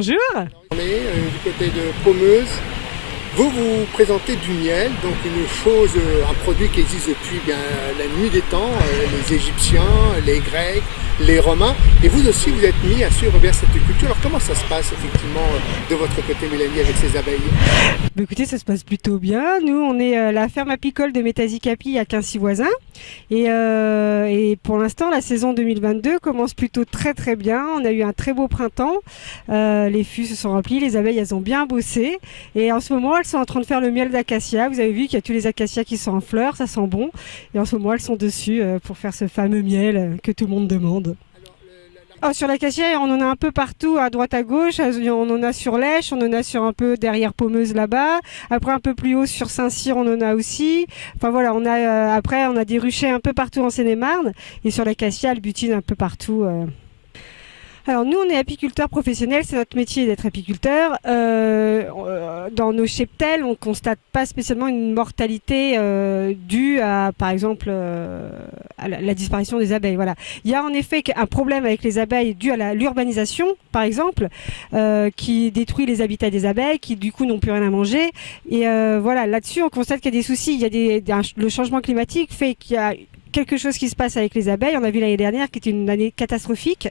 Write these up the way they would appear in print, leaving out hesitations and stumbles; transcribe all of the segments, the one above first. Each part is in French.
Bonjour. On est du côté de Pommeuse. Vous présentez du miel, donc une chose, un produit qui existe depuis bien la nuit des temps, les Égyptiens, les Grecs, les Romains, et vous aussi vous êtes mis à suivre bien cette culture. Alors comment ça se passe effectivement de votre côté, Mélanie, avec ces abeilles? Écoutez, ça se passe plutôt bien. Nous, on est la ferme apicole de Métasy-Capi à Quincy-Voisin. Et pour l'instant, la saison 2022 commence plutôt très très bien. On a eu un très beau printemps. Les fûts se sont remplis, les abeilles, elles ont bien bossé. Et en ce moment, elles sont en train de faire le miel d'acacia. Vous avez vu qu'il y a tous les acacias qui sont en fleurs, ça sent bon. Et en ce moment, elles sont dessus pour faire ce fameux miel que tout le monde demande. Sur l'acacia, on en a un peu partout, à droite à gauche. On en a sur l'Esch, on en a sur un peu derrière Pommeuse là-bas. Après, un peu plus haut sur Saint-Cyr, on en a aussi. Enfin voilà, après, on a des ruchers un peu partout en Seine-et-Marne. Et sur l'acacia, elle butine un peu partout. Alors nous, on est apiculteurs professionnels, c'est notre métier d'être apiculteur. Dans nos cheptels, on ne constate pas spécialement une mortalité due à, par exemple, à la disparition des abeilles. Voilà. Il y a en effet un problème avec les abeilles dû à l'urbanisation, par exemple, qui détruit les habitats des abeilles, qui du coup n'ont plus rien à manger. Et voilà, là-dessus, on constate qu'il y a des soucis. Il y a le changement climatique fait qu'il y a quelque chose qui se passe avec les abeilles. On a vu l'année dernière qui était une année catastrophique.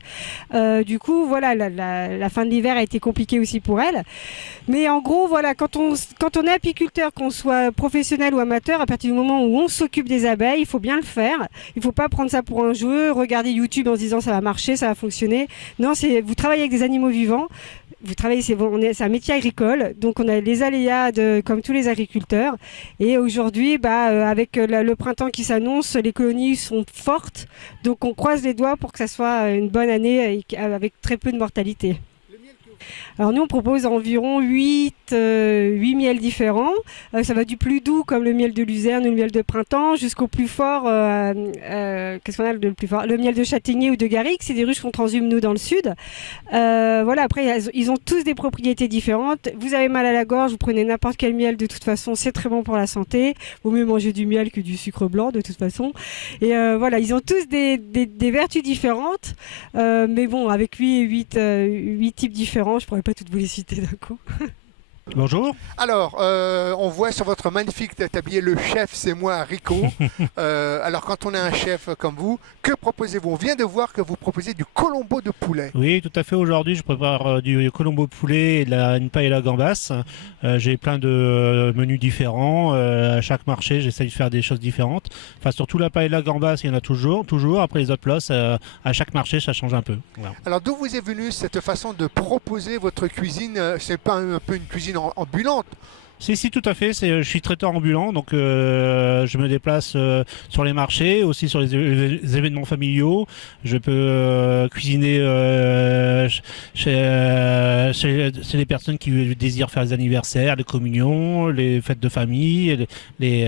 Du coup, voilà, la fin de l'hiver a été compliquée aussi pour elles. Mais en gros, voilà, quand on est apiculteur, qu'on soit professionnel ou amateur, à partir du moment où on s'occupe des abeilles, il faut bien le faire. Il ne faut pas prendre ça pour un jeu, regarder YouTube en se disant ça va marcher, ça va fonctionner. Non, vous travaillez avec des animaux vivants. C'est un métier agricole, donc on a les aléas comme tous les agriculteurs. Et aujourd'hui, avec le printemps qui s'annonce, les colonies sont fortes, donc on croise les doigts pour que ça soit une bonne année avec très peu de mortalité. Alors nous, on propose environ 8 miels différents. Ça va du plus doux, comme le miel de luzerne ou le miel de printemps, jusqu'au plus fort. Qu'est-ce qu'on a le plus fort? Le miel de châtaignier ou de garrigue, c'est des ruches qu'on transhume nous dans le sud. Voilà, après, ils ont tous des propriétés différentes. Vous avez mal à la gorge, vous prenez n'importe quel miel, de toute façon, c'est très bon pour la santé. Vaut mieux manger du miel que du sucre blanc, de toute façon. Et voilà, ils ont tous des vertus différentes. Mais bon, avec 8 types différents, je ne pourrais pas toutes vous les citer d'un coup. Bonjour. Alors, on voit sur votre magnifique tablier le chef, c'est moi, Rico. Alors, quand on est un chef comme vous, que proposez-vous? On vient de voir que vous proposez du colombo de poulet. Oui, tout à fait. Aujourd'hui, je prépare du colombo de poulet et une paella gambas. J'ai plein de menus différents. À chaque marché, j'essaye de faire des choses différentes. Enfin, surtout la paella gambas, il y en a toujours. Après les autres plats, à chaque marché, ça change un peu. Voilà. Alors, d'où vous est venue cette façon de proposer votre cuisine? C'est pas un peu une cuisine ambulante? Si, tout à fait. Je suis traiteur ambulant, donc je me déplace sur les marchés, aussi sur les événements familiaux. Je peux cuisiner chez les personnes qui désirent faire les anniversaires, les communions, les fêtes de famille, les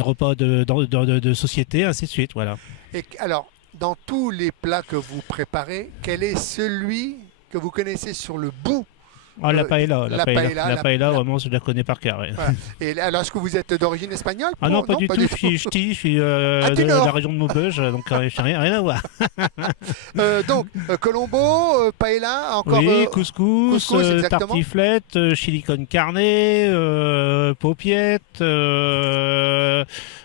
repas de société, ainsi de suite. Voilà. Et alors, dans tous les plats que vous préparez, quel est celui que vous connaissez sur le bout? La paella, vraiment, je la connais par cœur. Ouais. Voilà. Et alors, est-ce que vous êtes d'origine espagnole? Ah non, pas du tout. Je suis de la région de Maubeuge, donc rien à voir. Donc, colombo, paella, encore. Oui, couscous, tartiflette, chili con carne, paupiette.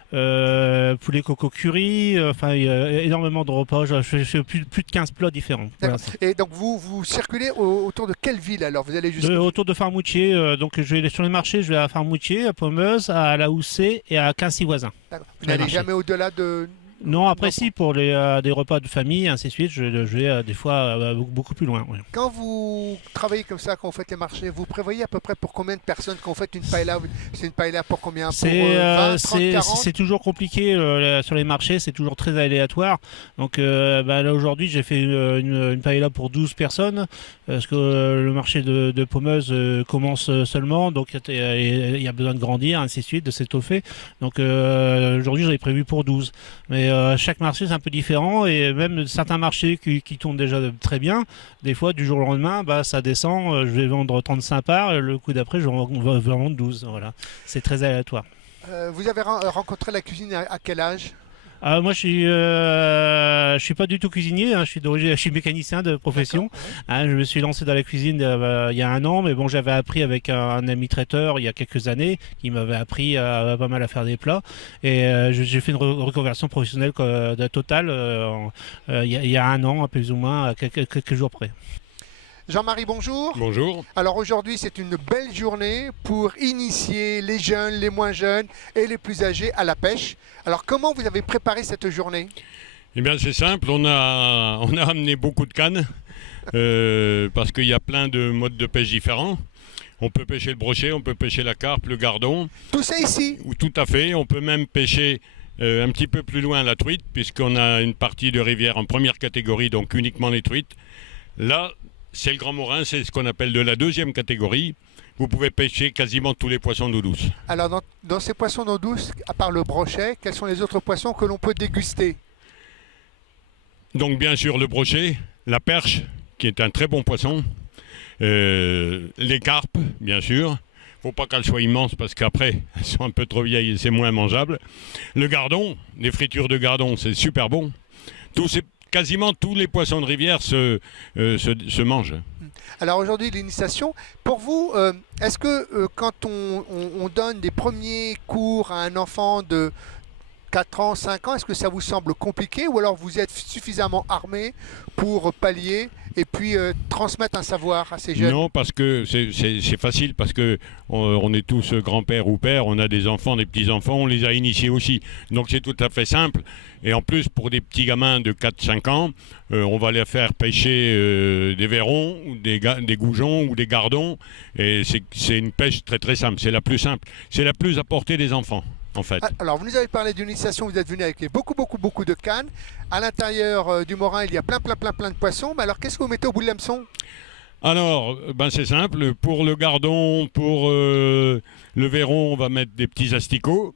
Poulet coco curry, enfin il y a énormément de repas, je fais plus de 15 plats différents. Voilà. Et donc vous circulez autour de quelle ville alors? Vous allez autour de Farmoutier, donc je vais sur les marchés, je vais à Farmoutier, à Pommeuse, à La Houssaye et à Quincy-Voisin. Vous n'allez jamais au-delà de... Non, après si, pour des repas de famille, ainsi de suite, je vais des fois beaucoup plus loin. Oui. Quand vous travaillez comme ça, quand vous faites les marchés, vous prévoyez à peu près pour combien de personnes quand vous faites une paella? C'est une paella pour combien? Pour 20, 30, 40? C'est toujours compliqué sur les marchés, c'est toujours très aléatoire. Donc là aujourd'hui, j'ai fait une paella pour 12 personnes, parce que le marché de Pommeuse commence seulement, donc il y a besoin de grandir, ainsi de suite, de s'étoffer. Donc aujourd'hui, j'avais prévu pour 12. Mais chaque marché c'est un peu différent, et même certains marchés qui tournent déjà très bien, des fois du jour au lendemain ça descend, je vais vendre 35 parts, le coup d'après je vais vendre 12. Voilà. C'est très aléatoire. Vous avez rencontré la cuisine à quel âge? Moi, je suis pas du tout cuisinier, hein, je suis mécanicien de profession. Hein, je me suis lancé dans la cuisine il y a un an, mais bon, j'avais appris avec un ami traiteur il y a quelques années, qui m'avait appris pas mal à faire des plats. Et j'ai fait une reconversion professionnelle totale il y a un an, plus ou moins, à quelques jours près. Jean-Marie, bonjour. Bonjour. Alors aujourd'hui, c'est une belle journée pour initier les jeunes, les moins jeunes et les plus âgés à la pêche. Alors comment vous avez préparé cette journée? Eh bien c'est simple, on a amené beaucoup de cannes parce qu'il y a plein de modes de pêche différents. On peut pêcher le brochet, on peut pêcher la carpe, le gardon. Tout ça ici? Tout à fait, on peut même pêcher un petit peu plus loin la truite puisqu'on a une partie de rivière en première catégorie, donc uniquement les truites. Là, c'est le Grand Morin, c'est ce qu'on appelle de la deuxième catégorie. Vous pouvez pêcher quasiment tous les poissons d'eau douce. Alors dans ces poissons d'eau douce, à part le brochet, quels sont les autres poissons que l'on peut déguster? Donc bien sûr le brochet, la perche, qui est un très bon poisson, les carpes, bien sûr. Faut pas qu'elles soient immenses parce qu'après, elles sont un peu trop vieilles et c'est moins mangeable. Le gardon, les fritures de gardon, c'est super bon. Quasiment tous les poissons de rivière se mangent. Alors aujourd'hui, l'initiation, pour vous, est-ce que quand on donne des premiers cours à un enfant de 4 ans, 5 ans, est-ce que ça vous semble compliqué ou alors vous êtes suffisamment armé pour pallier et puis transmettre un savoir à ces jeunes? Non, parce que c'est facile, parce que on est tous grands-pères ou pères, on a des enfants, des petits-enfants, on les a initiés aussi. Donc c'est tout à fait simple. Et en plus, pour des petits gamins de 4-5 ans, on va les faire pêcher des vairons, ou des goujons ou des gardons. Et c'est une pêche très très simple, c'est la plus simple. C'est la plus à portée des enfants. En fait. Alors, vous nous avez parlé d'une initiation, vous êtes venu avec beaucoup de cannes. À l'intérieur du Morin, il y a plein de poissons. Mais alors, qu'est-ce que vous mettez au bout de l'hameçon? Alors, c'est simple. Pour le gardon, pour le vairon, on va mettre des petits asticots.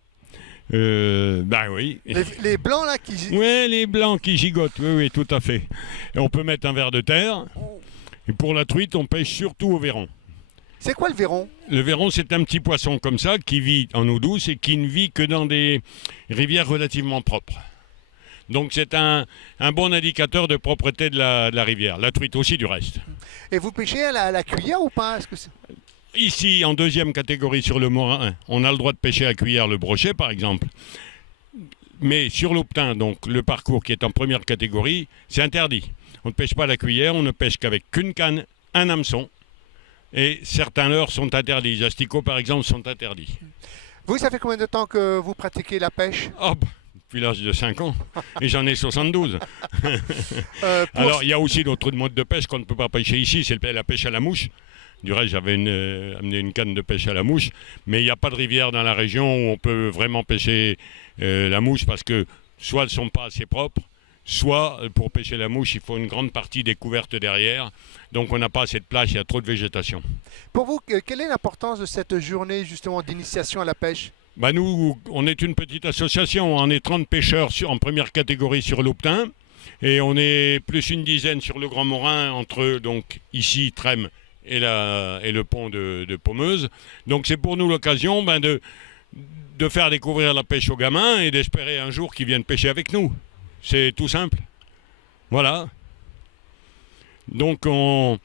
Oui. Les blancs, là, qui... Oui, les blancs qui gigotent. Oui, tout à fait. Et on peut mettre un ver de terre. Et pour la truite, on pêche surtout au vairon. C'est quoi le vairon? Le vairon, c'est un petit poisson comme ça qui vit en eau douce et qui ne vit que dans des rivières relativement propres. Donc c'est un bon indicateur de propreté de la rivière. La truite aussi du reste. Et vous pêchez à la cuillère ou pas? Ici, en deuxième catégorie sur le Morin, on a le droit de pêcher à cuillère le brochet par exemple. Mais sur l'Aubtin, donc le parcours qui est en première catégorie, c'est interdit. On ne pêche pas à la cuillère, on ne pêche qu'avec qu'une canne, un hameçon. Et certains leurres sont interdits. Les asticots, par exemple, sont interdits. Vous, ça fait combien de temps que vous pratiquez la pêche? Depuis l'âge de 5 ans. Et j'en ai 72. Alors, il y a aussi d'autres modes de pêche qu'on ne peut pas pêcher ici. C'est la pêche à la mouche. Du reste, j'avais amené une canne de pêche à la mouche. Mais il n'y a pas de rivière dans la région où on peut vraiment pêcher la mouche parce que soit elles ne sont pas assez propres, soit, pour pêcher la mouche, il faut une grande partie découverte derrière. Donc on n'a pas assez de place, il y a trop de végétation. Pour vous, quelle est l'importance de cette journée justement d'initiation à la pêche? Nous, on est une petite association. On est 30 pêcheurs en première catégorie sur l'Aubtin. Et on est plus une dizaine sur le Grand Morin, entre donc ici, Trême et le pont de Pommeuse. Donc c'est pour nous l'occasion de faire découvrir la pêche aux gamins et d'espérer un jour qu'ils viennent pêcher avec nous. C'est tout simple. Voilà. Donc on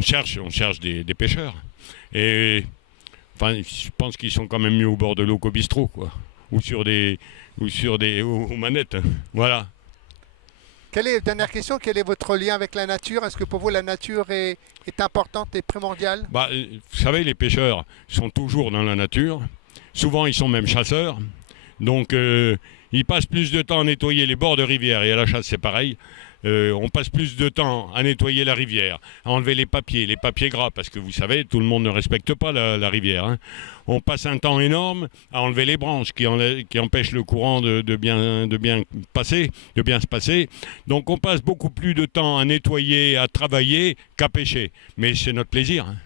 cherche des pêcheurs. Et enfin, je pense qu'ils sont quand même mieux au bord de l'eau qu'au bistrot, quoi. Ou aux manettes. Voilà. Dernière question, quel est votre lien avec la nature? Est-ce que pour vous la nature est importante et primordiale? Vous savez, les pêcheurs sont toujours dans la nature. Souvent, ils sont même chasseurs. Donc, ils passent plus de temps à nettoyer les bords de rivière. Et à la chasse, c'est pareil. On passe plus de temps à nettoyer la rivière, à enlever les papiers gras, parce que vous savez, tout le monde ne respecte pas la rivière. Hein. On passe un temps énorme à enlever les branches qui empêchent le courant de bien se passer. Donc on passe beaucoup plus de temps à nettoyer, à travailler qu'à pêcher. Mais c'est notre plaisir. Hein.